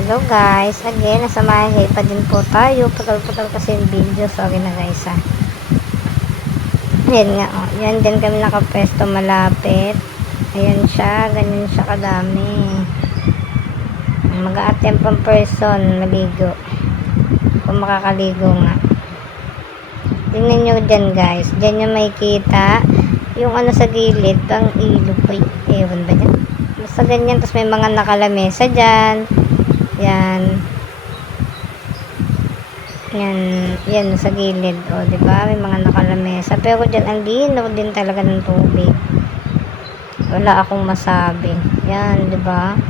Hello guys, again, nasa Mahay pa din po tayo. Putal-putal kasi yung video. Sorry na guys ha. Ayan nga oh. Yan din kami nakapwesto malapit. Ayan siya, ganyan siya kadami. Mag-a-attempt ang person maligo. Kung makakaligo nga. Tingnan nyo dyan guys. Dyan yung makikita. Yung ano sa gilid, pang ilog pa. Ewan ba dyan? Basta ganyan. Tapos may mga nakalamesa dyan. Yan. Yan sa gilid. O, diba? May mga nakalamesa. Pero dyan, ang linaw din talaga ng tubig. Wala akong masabi. Yan, diba?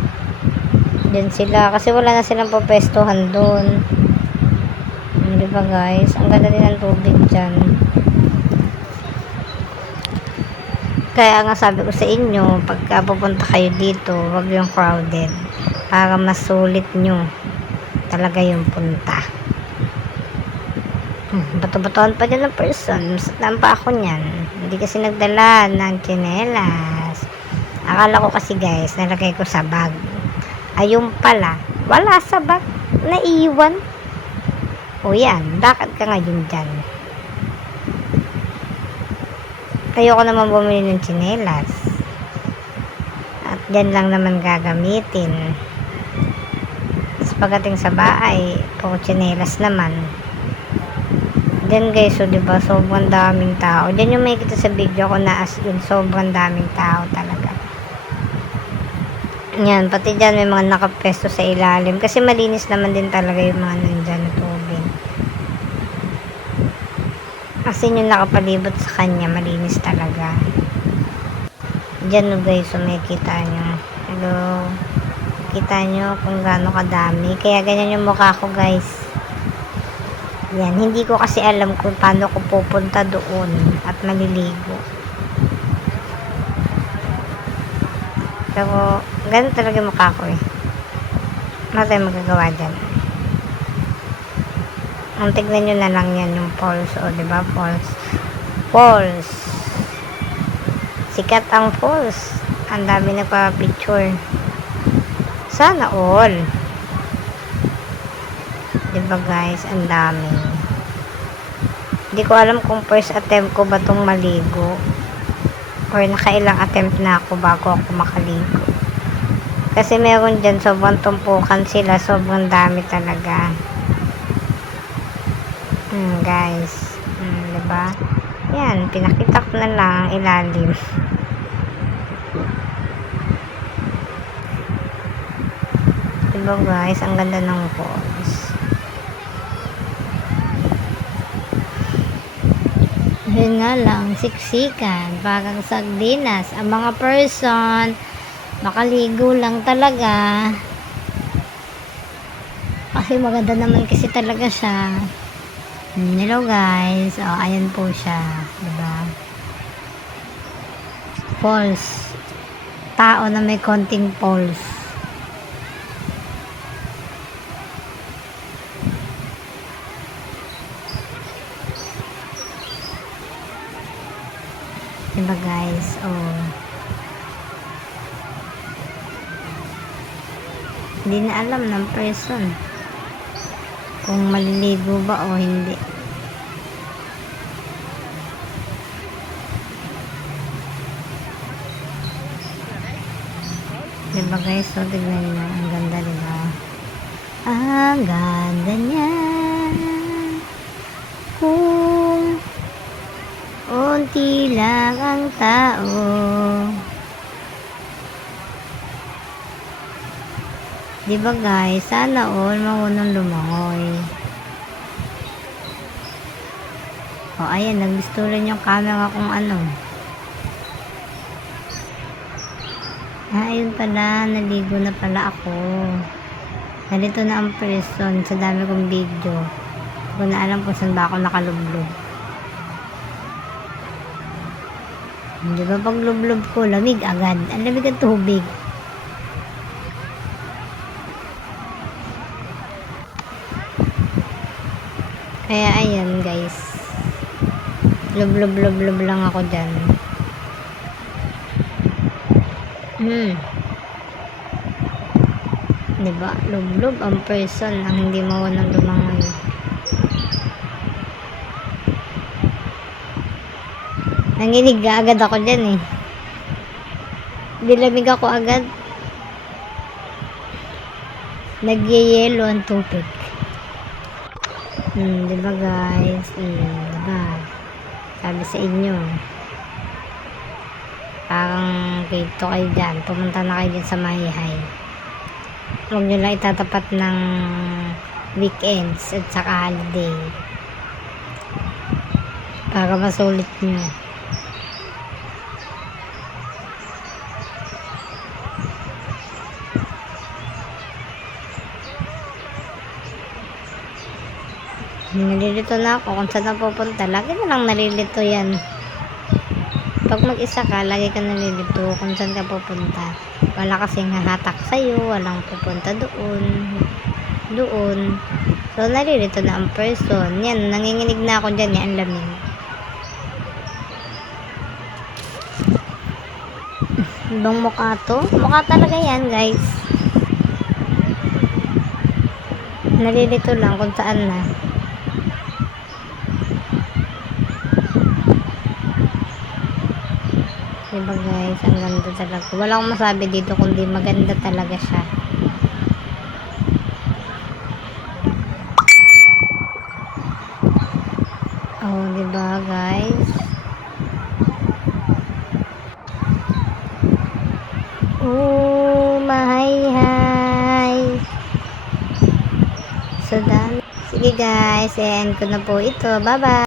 Dyan sila. Kasi wala na silang papestuhan doon. Diba guys? Ang ganda din ng tubig dyan. Kaya nga sabi ko sa inyo, pagka pupunta kayo dito, wag yung crowded. Para masulit nyo talaga yung punta. Bato-batoan pa dyan ng person. Masatlaan pa ako nyan. Hindi kasi nagdala ng tsinelas. Akala ko kasi guys, nalagay ko sa bag. Ayun pala, wala sa bag. Naiwan. O yan, bakit ka ngayon dyan? Ayoko naman bumili ng tsinelas. At dyan lang naman gagamitin. Pagdating sa bahay, puro tsinelas naman. Diyan guys, so diba, sobrang daming tao. Diyan yung makikita sa video ko na as in, sobrang daming tao talaga. Yan, pati dyan may mga nakapesto sa ilalim. Kasi malinis naman din talaga yung mga nandyan na tubig. Kasi yung nakapalibot sa kanya, malinis talaga. Diyan no guys, so makikita nyo. Hello. Kita nyo kung gaano kadami. Kaya ganyan yung mukha ko guys. Yan. Hindi ko kasi alam kung paano ko pupunta doon at maliligo. Pero ganun talaga yung mukha ko eh. Ano tayo magagawa dyan? Ang tignan nyo na lang yan yung falls. O diba falls? Falls. Sikat ang falls. Ang dami nagpa-picture. Sana all. Diba guys, ang dami. Hindi ko alam kung first attempt ko ba itong maligo or nakailang attempt na ako bago ako makaligo. Kasi meron dyan, sobrang tumpukan sila, sobrang dami talaga. Guys. Diba? Yan, pinakita ko na lang ang ilalim. Diba guys, ang ganda ng falls. Yun nga lang, siksikan, parang sardinas. Ang mga person, makaligo lang talaga. Kasi maganda naman kasi talaga siya. Hello guys, o ayan po siya. Diba? Falls. Tao na may konting falls. Diba guys, oh. Hindi na alam ng person kung maliligo ba o hindi. Diba guys, so tignan nyo, ang ganda diba? Ang ganda niya. Kung unti lang ang tao. Diba guys, sana all marunong lumangoy. O ayan, nagbistulan yung camera kung ano. Ayun pala, naligo na pala ako. Nalito na ang person sa dami kong video. Hindi ko na alam kung saan ba ako nakalublob. Di ba pag lublob ko, lamig agad. Ang lamig ang tubig. Kaya ayan guys. Lublob lang ako dyan. Diba? Lublob ang person ang hindi mawalang lumangoy. Nanginig agad ako dyan eh. Dilamig ako agad. Nagyayelo ang tubig. Diba guys? Diba? Sabi sa inyo. Parang dito kayo dyan. Pumunta na kayo dyan sa Mahihay. Huwag nyo lang itatapat ng weekends at saka holiday. Para masulit nyo. Nalilito na ako kung saan na pupunta. Lagi na lang nalilito yan. Pag mag-isa ka, lagi ka nalilito kung saan ka pupunta. Wala kasing hahatak sa'yo, walang pupunta doon. So, nalilito na ang person. Yan, nanginginig na ako dyan, ang lamig. Ibang mukha to? Mukha talaga yan, guys. Nalilito lang kung saan na. Diba guys, ang ganda talaga. Wala akong masabi dito kundi maganda talaga siya. Oh, diba guys? Oh, Mahihay. So done. Sige guys, end ko na po ito. Bye-bye.